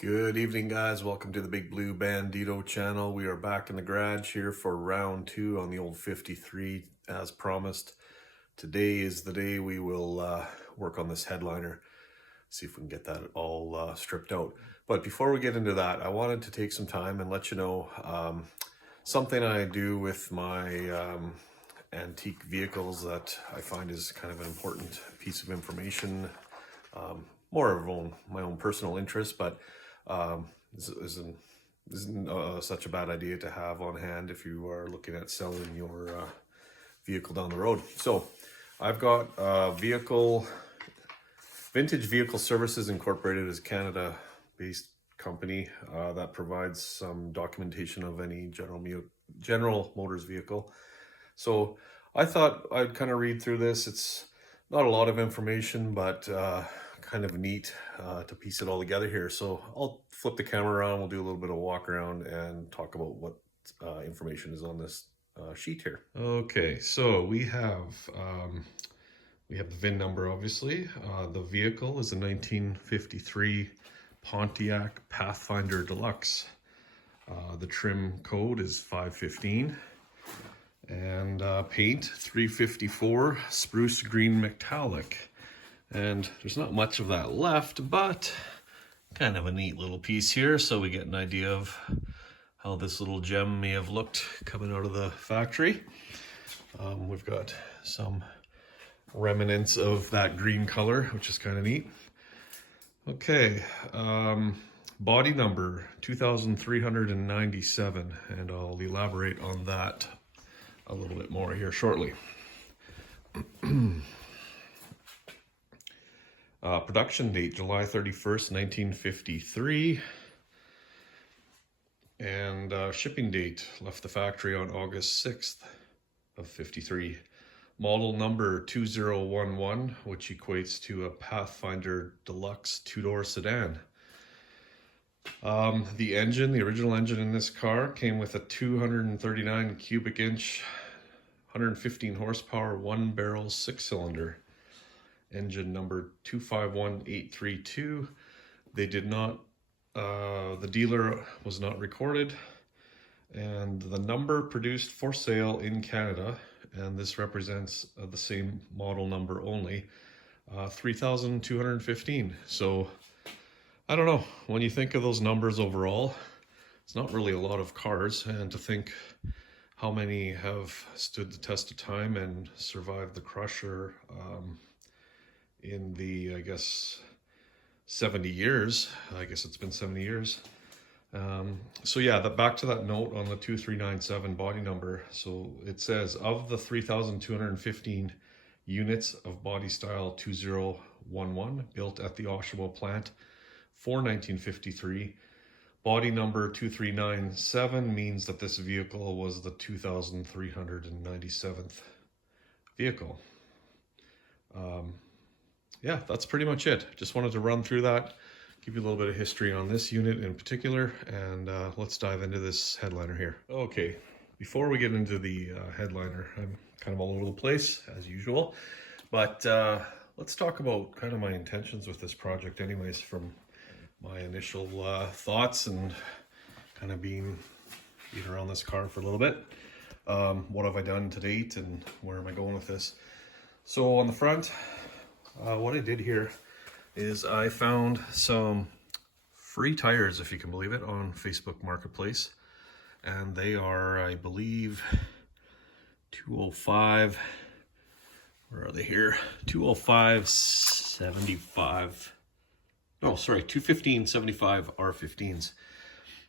Good evening, guys. Welcome to the Big Blue Bandito channel. We are back in the garage here for round two on the old 53 as promised. Today is the day we will work on this headliner, see if we can get that all stripped out. But before we get into that, I wanted to take some time and let you know something I do with my antique vehicles that I find is kind of an important piece of information, more of my own personal interest, but isn't such a bad idea to have on hand if you are looking at selling your vehicle down the road. So I've got Vintage Vehicle Services Incorporated is a Canada-based company that provides some documentation of any General Motors vehicle. So I thought I'd kind of read through this. It's not a lot of information, but kind of neat to piece it all together here. So I'll flip the camera around, we'll do a little bit of walk around and talk about what information is on this sheet here. Okay, so we have the VIN number, obviously. The vehicle is a 1953 Pontiac Pathfinder Deluxe. The trim code is 515. And paint 354 spruce green metallic. And there's not much of that left, but kind of a neat little piece here, so we get an idea of how this little gem may have looked coming out of the factory. We've got some remnants of that green color, which is kind of neat. Okay, body number 2397, and I'll elaborate on that a little bit more here shortly. Production date, July 31st, 1953. And shipping date, left the factory on August 6th of 53. Model number 2011, which equates to a Pathfinder Deluxe two-door sedan. The original engine in this car came with a 239 cubic inch, 115 horsepower, one barrel, six-cylinder. Engine number 251832. They did not, the dealer was not recorded, and the number produced for sale in Canada, and this represents the same model number only, 3,215. So I don't know, when you think of those numbers overall, it's not really a lot of cars, and to think how many have stood the test of time and survived the crusher in the, I guess, 70 years. I guess it's been 70 years. So yeah, back to that note on the 2397 body number. So it says, of the 3,215 units of body style 2011 built at the Oshawa plant for 1953, body number 2397 means that this vehicle was the 2,397th vehicle. Yeah, that's pretty much it. Just wanted to run through that, give you a little bit of history on this unit in particular, and let's dive into this headliner here. Okay, before we get into the headliner, I'm kind of all over the place, as usual, but let's talk about kind of my intentions with this project anyways, from my initial thoughts and kind of being around this car for a little bit. What have I done to date and where am I going with this? So on the front, what I did here is I found some free tires, if you can believe it, on Facebook Marketplace. And they are, I believe, 205, where are they here? 205/75, no, sorry, 215/75 R15s.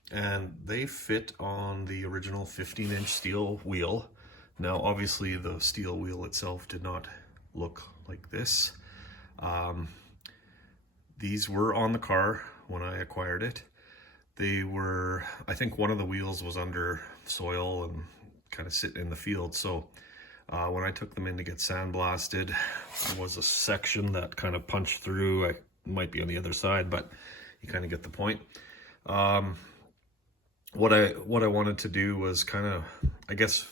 And they fit on the original 15-inch steel wheel. Now, obviously, the steel wheel itself did not look like this. These were on the car when I acquired it. They were, I think one of the wheels was under soil and kind of sitting in the field. So when I took them in to get sandblasted, there was a section that kind of punched through. I might be on the other side, but you kind of get the point. What I wanted to do was kind of, I guess,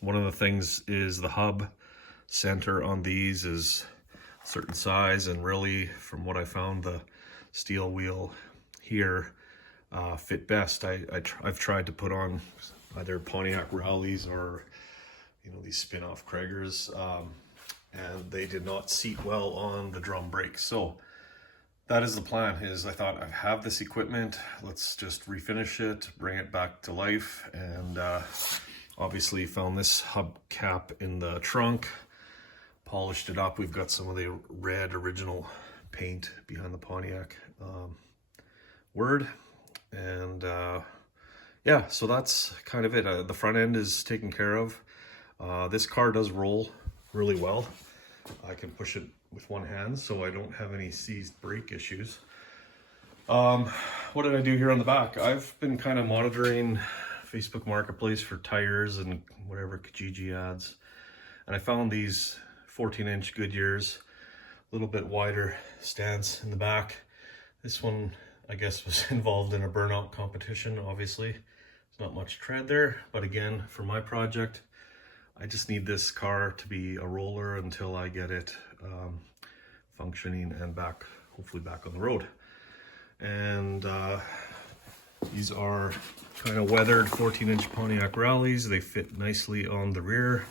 one of the things is the hub center on these is certain size, and really from what I found, the steel wheel here fit best. I've tried to put on either Pontiac rallies or, you know, these spin-off Kraggers, and they did not seat well on the drum brakes. So that is the plan. Is I thought, I have this equipment, let's just refinish it, bring it back to life, and obviously found this hubcap in the trunk, polished it up. We've got some of the red original paint behind the Pontiac word, and yeah, so that's kind of it. The front end is taken care of. This car does roll really well. I can push it with one hand, so I don't have any seized brake issues. What did I do here on the back? I've been kind of monitoring Facebook Marketplace for tires and whatever Kijiji ads, and I found these 14-inch Goodyears, a little bit wider stance in the back. This one, I guess, was involved in a burnout competition. Obviously, there's not much tread there, but again, for my project, I just need this car to be a roller until I get it functioning and back, hopefully back on the road. And these are kind of weathered 14-inch Pontiac rallies. They fit nicely on the rear.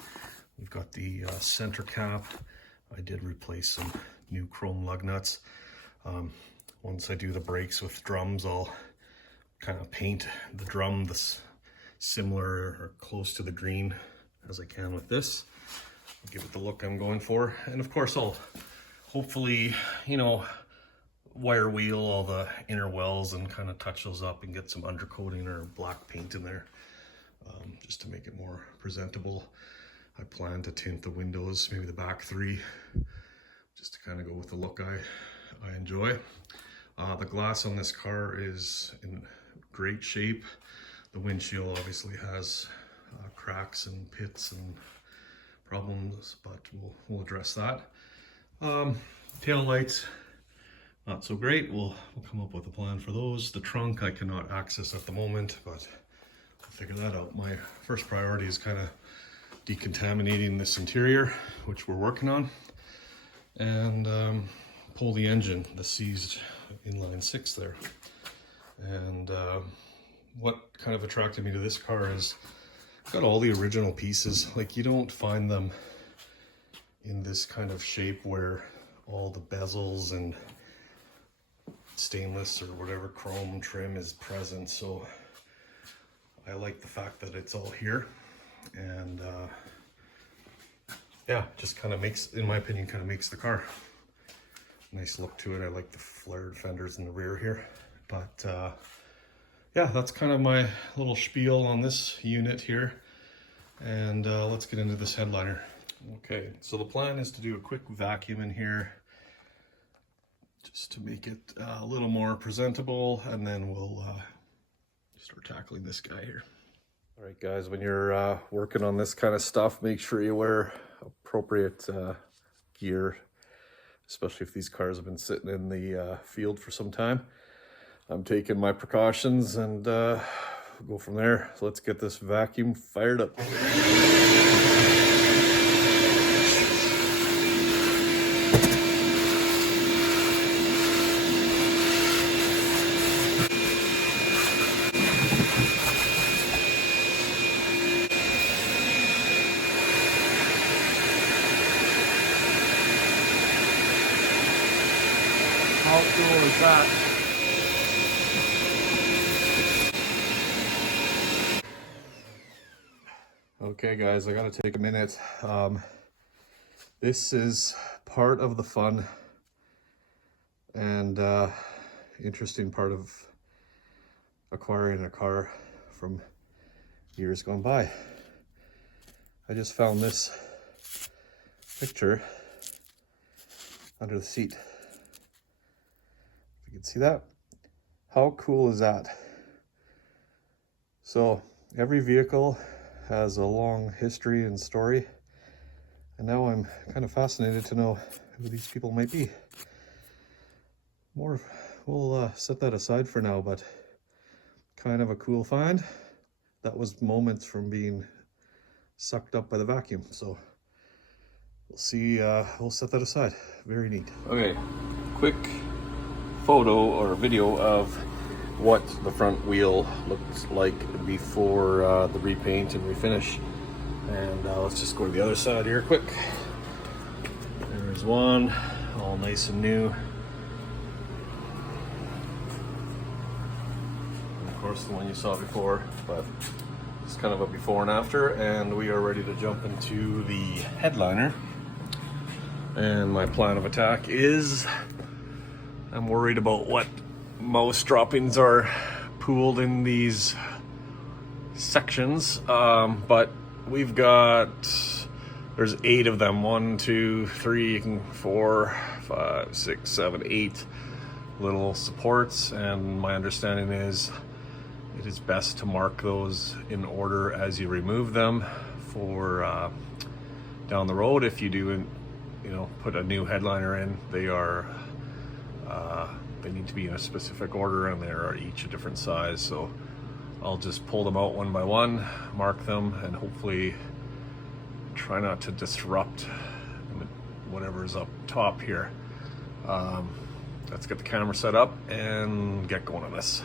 We've got the center cap. I did replace some new chrome lug nuts. Once I do the brakes with drums, I'll kind of paint the drum this similar or close to the green as I can with this. Give it the look I'm going for. And of course, I'll hopefully, you know, wire wheel all the inner wells and kind of touch those up and get some undercoating or black paint in there, just to make it more presentable. I plan to tint the windows, maybe the back three, just to kind of go with the look I enjoy. The glass on this car is in great shape. The windshield obviously has cracks and pits and problems, but we'll address that. Tail lights, not so great. We'll come up with a plan for those. The trunk I cannot access at the moment, but I'll figure that out. My first priority is kind of decontaminating this interior, which we're working on, and pull the engine, the seized inline six there. And what kind of attracted me to this car is it's got all the original pieces. Like, you don't find them in this kind of shape where all the bezels and stainless or whatever chrome trim is present. So I like the fact that it's all here, and yeah, just kind of makes, in my opinion, kind of makes the car nice look to it. I like the flared fenders in the rear here, but yeah, that's kind of my little spiel on this unit here, and let's get into this headliner. Okay, so the plan is to do a quick vacuum in here just to make it a little more presentable, and then we'll start tackling this guy here. All right, guys, when you're working on this kind of stuff, make sure you wear appropriate gear, especially if these cars have been sitting in the field for some time. I'm taking my precautions, and go from there. So let's get this vacuum fired up. How cool is that? Okay guys, I gotta take a minute. This is part of the fun and interesting part of acquiring a car from years gone by. I just found this picture under the seat. If you can see that. How cool is that? So every vehicle has a long history and story, and now I'm kind of fascinated to know who these people might be. We'll set that aside for now, but kind of a cool find. That was moments from being sucked up by the vacuum, so we'll see. We'll set that aside. Very neat. Okay, quick photo or video of what the front wheel looked like before the repaint and refinish. And let's just go to the other side here quick. There's one, all nice and new. And of course the one you saw before, but it's kind of a before and after. And we are ready to jump into the headliner. And my plan of attack is, I'm worried about what mouse droppings are pooled in these sections, but we've got, there's 8 of them, 1, 2, 3, 4, 5, 6, 7, 8 little supports, and my understanding is it is best to mark those in order as you remove them for down the road. If you do, you know, put a new headliner in, they are they need to be in a specific order, and they are each a different size. So I'll just pull them out one by one, mark them, and hopefully try not to disrupt whatever is up top here. Let's get the camera set up and get going on this.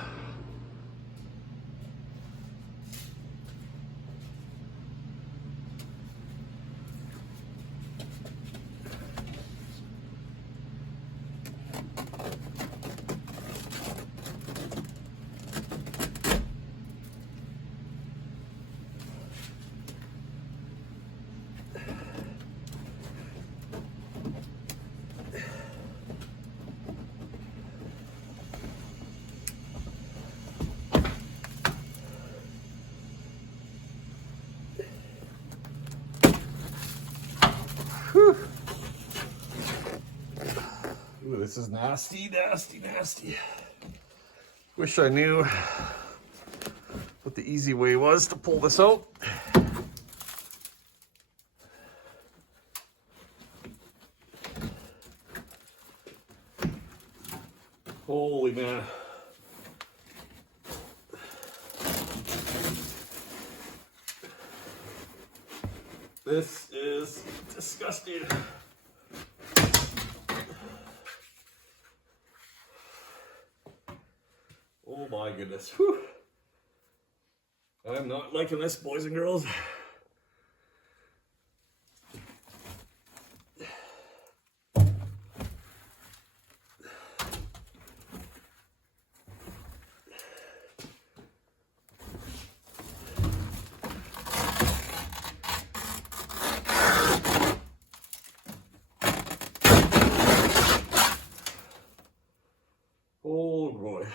Whew. Ooh, this is nasty, nasty, nasty. Wish I knew what the easy way was to pull this out. Holy man. This is disgusting. Oh my goodness. Whew. I'm not liking this, boys and girls. Oh boy.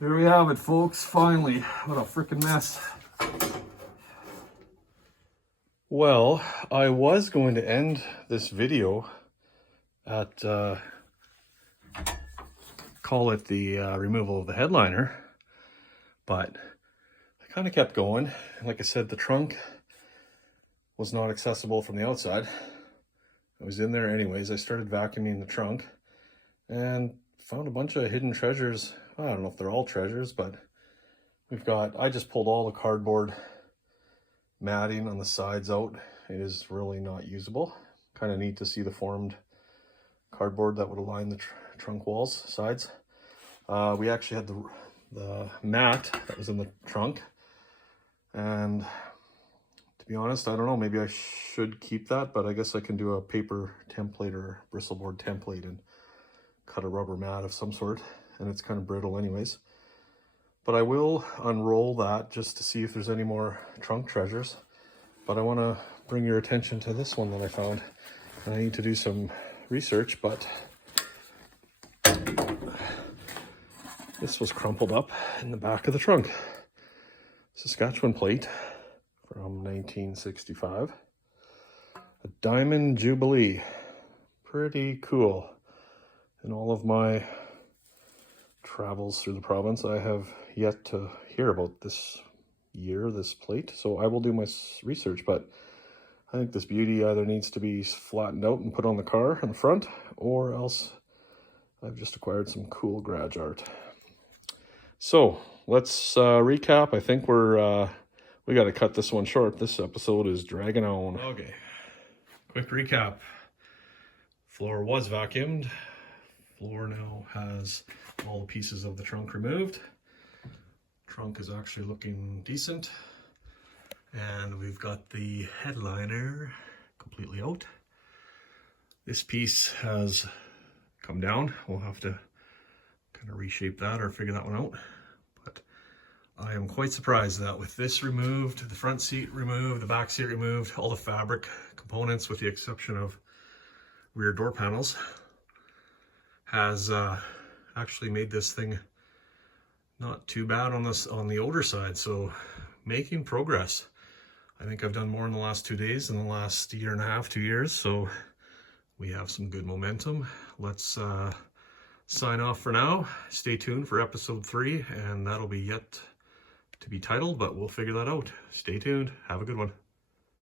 There we have it, folks. Finally, what a freaking mess. Well, I was going to end this video at, call it the removal of the headliner, but I kind of kept going. Like I said, the trunk was not accessible from the outside. I was in there anyways. I started vacuuming the trunk and found a bunch of hidden treasures. I don't know if they're all treasures, but we've got, I just pulled all the cardboard matting on the sides out is really not usable. Kind of neat to see the formed cardboard that would align the trunk walls, sides. We actually had the mat that was in the trunk, and to be honest, I don't know, maybe I should keep that, but I guess I can do a paper template or bristleboard template and cut a rubber mat of some sort, and it's kind of brittle anyways. But I will unroll that just to see if there's any more trunk treasures. But I want to bring your attention to this one that I found. And I need to do some research, but this was crumpled up in the back of the trunk. Saskatchewan plate from 1965. A Diamond Jubilee. Pretty cool. In all of my travels through the province, I have yet to hear about this plate. So I will do my research, but I think this beauty either needs to be flattened out and put on the car in the front, or else I've just acquired some cool garage art. So let's recap. I think we got to cut this one short. This episode is dragging on. Okay, quick recap. Floor was vacuumed. Floor now has all the pieces of the trunk removed. Trunk is actually looking decent. And we've got the headliner completely out. This piece has come down. We'll have to kind of reshape that or figure that one out. But I am quite surprised that with this removed, the front seat removed, the back seat removed, all the fabric components with the exception of rear door panels, has actually made this thing not too bad on the older side. So making progress. I think I've done more in the last 2 days than the last year and a half, 2 years. So we have some good momentum. Let's sign off for now. Stay tuned for episode 3, and that'll be yet to be titled, but we'll figure that out. Stay tuned. Have a good one.